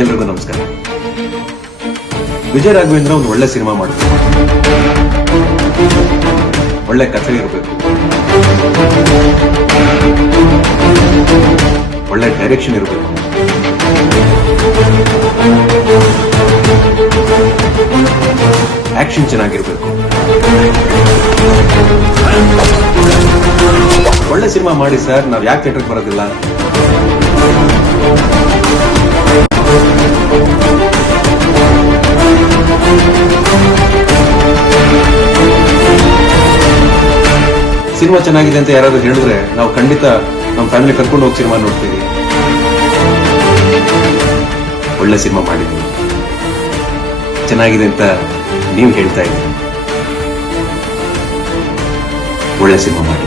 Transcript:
ಎಲ್ರಿಗೂ ನಮಸ್ಕಾರ. ವಿಜಯ ರಾಘವೇಂದ್ರ ಒಂದು ಒಳ್ಳೆ ಸಿನಿಮಾ ಮಾಡಬೇಕು, ಒಳ್ಳೆ ಕಥೆ ಇರಬೇಕು, ಒಳ್ಳೆ ಡೈರೆಕ್ಷನ್ ಇರಬೇಕು, ಆಕ್ಷನ್ ಚೆನ್ನಾಗಿರ್ಬೇಕು. ಒಳ್ಳೆ ಸಿನಿಮಾ ಮಾಡಿ ಸರ್, ನಾವ್ ಯಾಕೆ ಥಿಯೇಟರ್ಗೆ ಬರೋದಿಲ್ಲ? ಸಿನಿಮಾ ಚೆನ್ನಾಗಿದೆ ಅಂತ ಯಾರಾದ್ರೂ ಹೇಳಿದ್ರೆ ನಾವು ಖಂಡಿತ ನಮ್ಮ ಫ್ಯಾಮಿಲಿ ಕರ್ಕೊಂಡು ಹೋಗಿ ಸಿನಿಮಾ ನೋಡ್ತೀವಿ. ಒಳ್ಳೆ ಸಿನಿಮಾ ಮಾಡಿದ್ವಿ, ಚೆನ್ನಾಗಿದೆ ಅಂತ ನೀವು ಹೇಳ್ತಾ ಇದ್ದೀವಿ. ಒಳ್ಳೆ ಸಿನಿಮಾ ಮಾಡಿ.